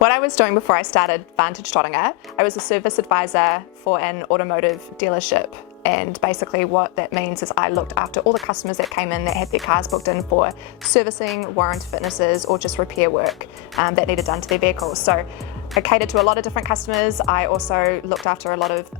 What I was doing before I started Varntige Tauranga, I was a service advisor for an automotive dealership. And basically what that means is I looked after all the customers that came in that had their cars booked in for servicing, warranty fitnesses, or just repair work that needed done to their vehicles. So I catered to a lot of different customers. I also looked after a lot of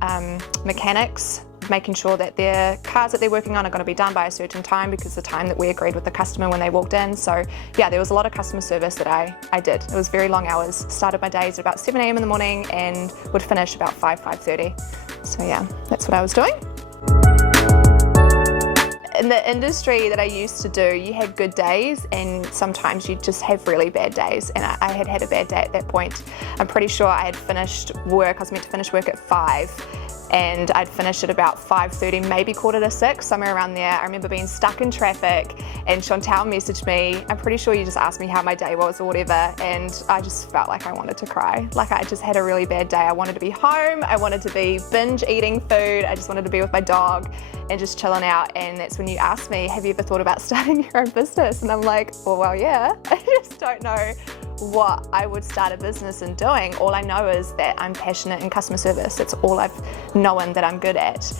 mechanics, making sure that their cars that they're working on are going to be done by a certain time because the time that we agreed with the customer when they walked in. So yeah, there was a lot of customer service that I did. It was very long hours. Started my days at about 7 a.m. in the morning and would finish about 5:30. So yeah, that's what I was doing. In the industry that I used to do, you had good days and sometimes you just have really bad days, and I had had a bad day at that point. I'm pretty sure I had finished work, I was meant to finish work at 5 and I'd finished at about 5:30, maybe 5:45, somewhere around there. I remember being stuck in traffic and Chantal messaged me, I'm pretty sure you just asked me how my day was or whatever, and I just felt like I wanted to cry. Like I just had a really bad day. I wanted to be home, I wanted to be binge eating food, I just wanted to be with my dog and just chilling out. And that's when you asked me, have you ever thought about starting your own business? And I'm like, well yeah. I just don't know what I would start a business in doing. All I know is that I'm passionate in customer service. That's all I've known that I'm good at.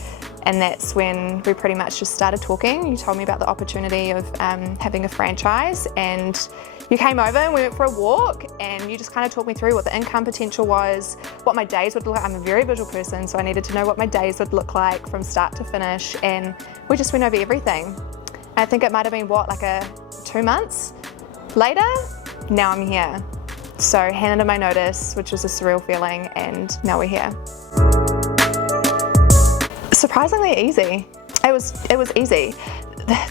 And that's when we pretty much just started talking. You told me about the opportunity of having a franchise, and you came over and we went for a walk and you just kind of talked me through what the income potential was, what my days would look like. I'm a very visual person, so I needed to know what my days would look like from start to finish, and we just went over everything. I think it might have been, what, like 2 months later? Now I'm here. So handed in my notice, which was a surreal feeling, and now we're here. Surprisingly easy. It was easy.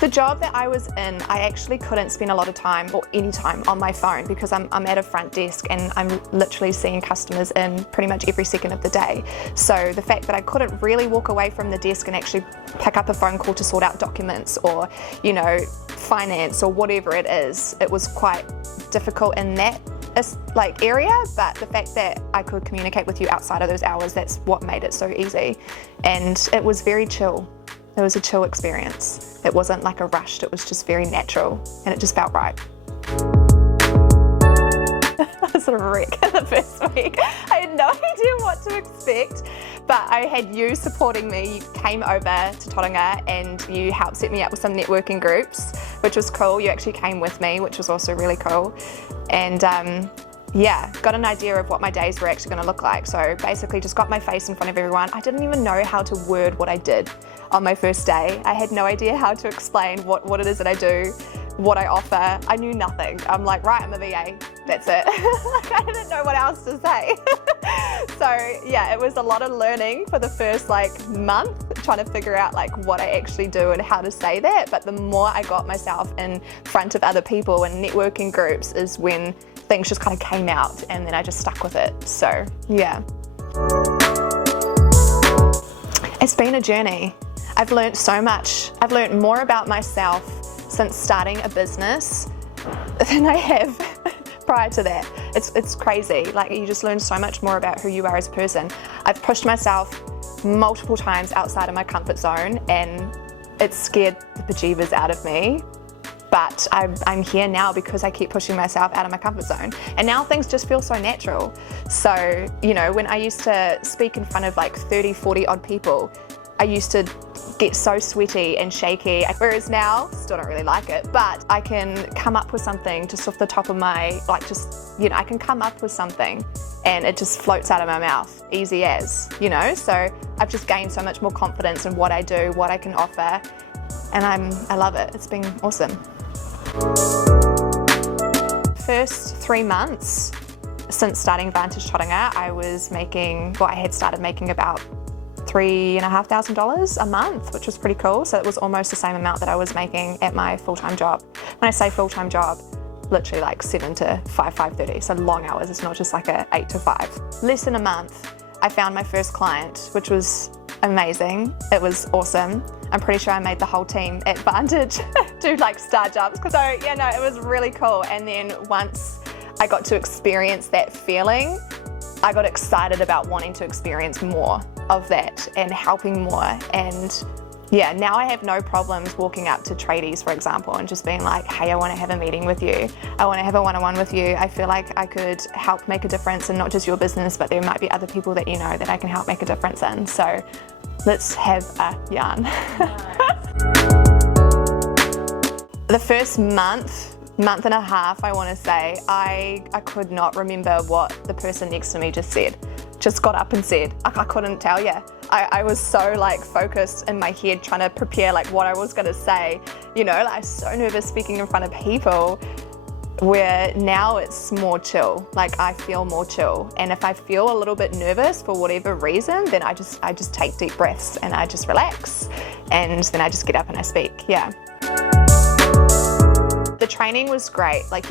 The job that I was in, I actually couldn't spend a lot of time or any time on my phone because I'm at a front desk and I'm literally seeing customers in pretty much every second of the day. So the fact that I couldn't really walk away from the desk and actually pick up a phone call to sort out documents or, you know, finance or whatever it is, it was quite difficult in that area, but the fact that I could communicate with you outside of those hours, that's what made it so easy. And it was very chill. It was a chill experience. It wasn't like a rushed, it was just very natural and it just felt right. I was a wreck the first week. I had no idea what to expect, but I had you supporting me. You came over to Tauranga and you helped set me up with some networking groups, which was cool. You actually came with me, which was also really cool. And yeah, got an idea of what my days were actually going to look like. So basically just got my face in front of everyone. I didn't even know how to word what I did on my first day. I had no idea how to explain what it is that I do, what I offer. I knew nothing. I'm like, right, I'm a VA, that's it. I didn't know what else to say. So yeah, it was a lot of learning for the first month, trying to figure out what I actually do and how to say that. But the more I got myself in front of other people and networking groups is when things just kind of came out, and then I just stuck with it. So yeah. It's been a journey. I've learned so much. I've learned more about myself since starting a business than I have prior to that. It's crazy. You just learn so much more about who you are as a person. I've pushed myself multiple times outside of my comfort zone, and it scared the bejeebers out of me. But I'm here now because I keep pushing myself out of my comfort zone. And now things just feel so natural. So, you know, when I used to speak in front of 30, 40 odd people, I used to get so sweaty and shaky, whereas now, still don't really like it, but I can come up with something just off the top of my, I can come up with something and it just floats out of my mouth, easy as, So I've just gained so much more confidence in what I do, what I can offer, and I love it. It's been awesome. First 3 months since starting Varntige Tauranga, I had started making about $3,500 a month, which was pretty cool. So it was almost the same amount that I was making at my full-time job. When I say full-time job, literally 7 to 5:30, so long hours. It's not just a 8 to 5. Less than a month, I found my first client, which was amazing. It was awesome. I'm pretty sure I made the whole team at Varntige do star jumps. So yeah, no, it was really cool. And then once I got to experience that feeling, I got excited about wanting to experience more of that and helping more. And Yeah, now I have no problems walking up to tradies, for example, and just being like, hey, I want to have a meeting with you. I want to have a one-on-one with you. I feel like I could help make a difference in not just your business, but there might be other people that you know that I can help make a difference in. So let's have a yarn. The first month and a half, I want to say, I could not remember what the person next to me just said. Just got up and said. I couldn't tell you. I was so like focused in my head trying to prepare like what I was going to say. You know, like, I was so nervous speaking in front of people, where now it's more chill. Like, I feel more chill. And if I feel a little bit nervous for whatever reason, then I just take deep breaths and I just relax. And then I just get up and I speak. Yeah. The training was great. Like,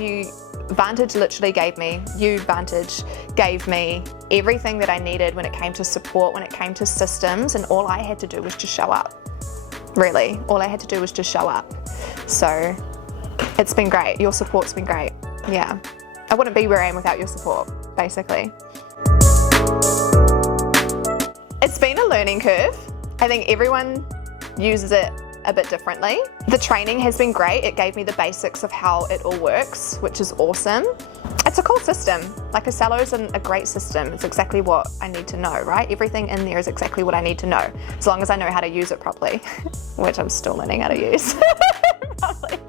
Vantage literally gave me everything that I needed when it came to support, when it came to systems, and all I had to do was just show up. Really, all I had to do was just show up. So it's been great. Your support's been great. Yeah. I wouldn't be where I am without your support, basically. It's been a learning curve. I think everyone uses it a bit differently. The training has been great. It gave me the basics of how it all works, which is awesome. It's a cool system. Like, Acello is a great system. It's exactly what I need to know, right? Everything in there is exactly what I need to know, as long as I know how to use it properly, which I'm still learning how to use. Probably.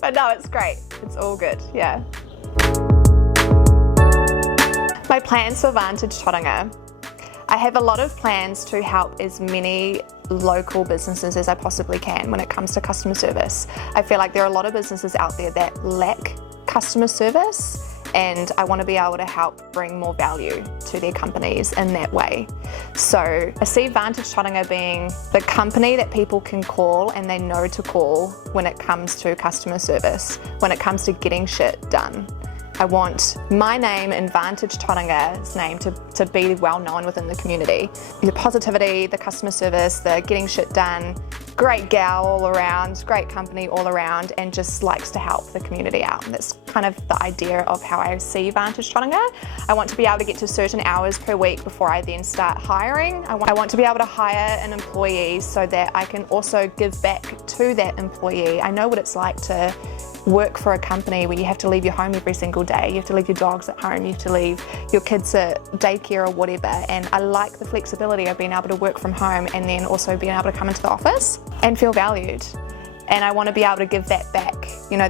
But no, it's great. It's all good, yeah. My plans for Varntige Tauranga. I have a lot of plans to help as many local businesses as I possibly can when it comes to customer service. I feel like there are a lot of businesses out there that lack customer service, and I want to be able to help bring more value to their companies in that way. So I see Varntige Tauranga being the company that people can call and they know to call when it comes to customer service, when it comes to getting shit done. I want my name and Varntige Tauranga's name to be well known within the community. The positivity, the customer service, the getting shit done, great gal all around, great company all around, and just likes to help the community out. And that's kind of the idea of how I see Varntige Tauranga. I want to be able to get to certain hours per week before I then start hiring. I want to be able to hire an employee so that I can also give back to that employee. I know what it's like to work for a company where you have to leave your home every single day. You have to leave your dogs at home, you have to leave your kids at daycare or whatever. And I like the flexibility of being able to work from home and then also being able to come into the office and feel valued. And I want to be able to give that back. You know,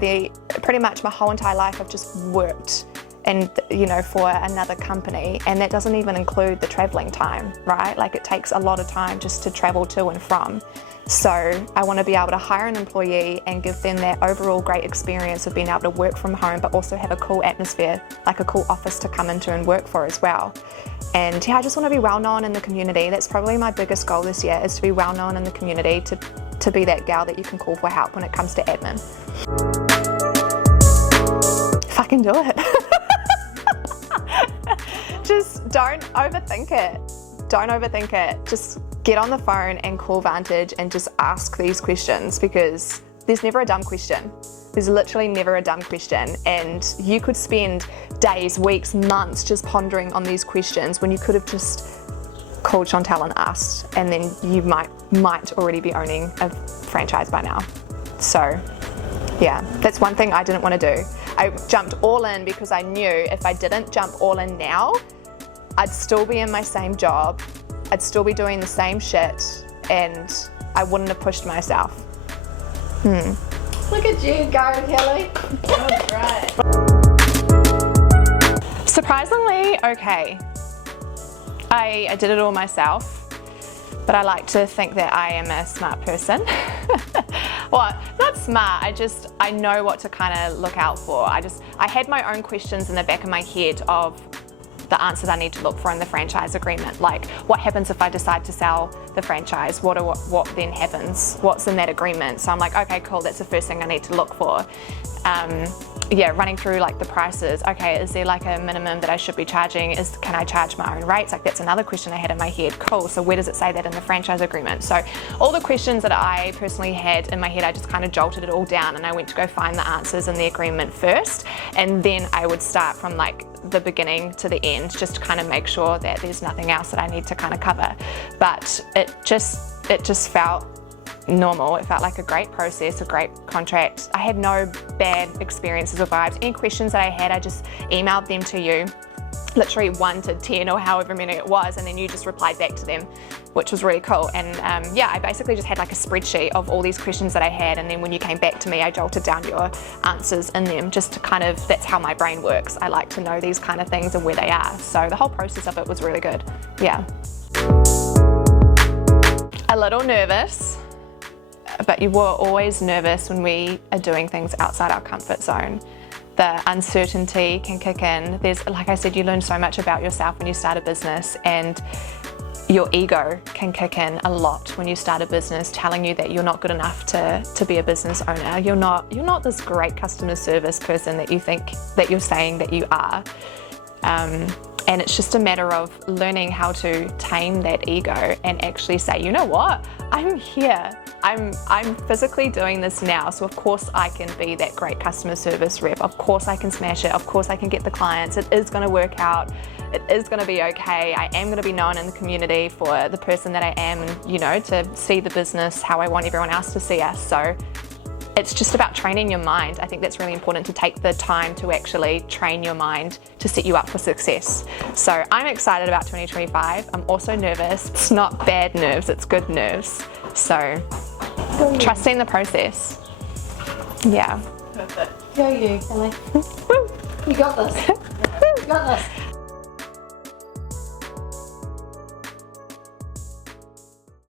pretty much my whole entire life I've just worked and, you know, for another company, and that doesn't even include the traveling time, right? Like, it takes a lot of time just to travel to and from. So I want to be able to hire an employee and give them that overall great experience of being able to work from home, but also have a cool atmosphere, like a cool office to come into and work for as well. And yeah, I just want to be well known in the community. That's probably my biggest goal this year, is to be well known in the community, to be that gal that you can call for help when it comes to admin. Fucking do it. Just don't overthink it. Don't overthink it. Just get on the phone and call Vantage and just ask these questions, because there's never a dumb question. There's literally never a dumb question, and you could spend days, weeks, months just pondering on these questions when you could have just called Chantal and asked, and then you might already be owning a franchise by now. So yeah, that's one thing I didn't want to do. I jumped all in because I knew if I didn't jump all in now, I'd still be in my same job, I'd still be doing the same shit, and I wouldn't have pushed myself. Look at you go, Kelly. That was great. Surprisingly, okay. I did it all myself, but I like to think that I am a smart person. Well, not smart, I know what to kind of look out for. I had my own questions in the back of my head of the answers I need to look for in the franchise agreement. Like, what happens if I decide to sell the franchise? What then happens? What's in that agreement? So I'm like, okay, cool, that's the first thing I need to look for. Yeah, running through like the prices. Okay, is there like a minimum that I should be charging? Can I charge my own rates? Like, that's another question I had in my head. Cool, so where does it say that in the franchise agreement? So all the questions that I personally had in my head, I just kind of jolted it all down, and I went to go find the answers in the agreement first, and then I would start from like the beginning to the end, just to kind of make sure that there's nothing else that I need to kind of cover. But it just it just felt normal. It felt like a great process, a great contract. I had no bad experiences or vibes. Any questions that I had, I just emailed them to you, literally 1 to 10 or however many it was, and then you just replied back to them, which was really cool. And yeah, I basically just had like a spreadsheet of all these questions that I had, and then when you came back to me, I jotted down your answers in them, just to kind of, that's how my brain works. I like to know these kind of things and where they are. So the whole process of it was really good. Yeah. A little nervous, but you were always nervous when we are doing things outside our comfort zone. The uncertainty can kick in. There's, like I said, you learn so much about yourself when you start a business, and your ego can kick in a lot when you start a business, telling you that you're not good enough to be a business owner. You're not this great customer service person that you think that you're saying that you are. And it's just a matter of learning how to tame that ego and actually say, you know what, I'm here. I'm physically doing this now, so of course I can be that great customer service rep. Of course I can smash it. Of course I can get the clients. It is going to work out. It is going to be okay. I am going to be known in the community for the person that I am, and, you know, to see the business how I want everyone else to see us. So it's just about training your mind. I think that's really important, to take the time to actually train your mind to set you up for success. So I'm excited about 2025. I'm also nervous. It's not bad nerves, it's good nerves. So trusting the process. Yeah. Perfect. Go you, Kelly. Woo. You got this. You got this.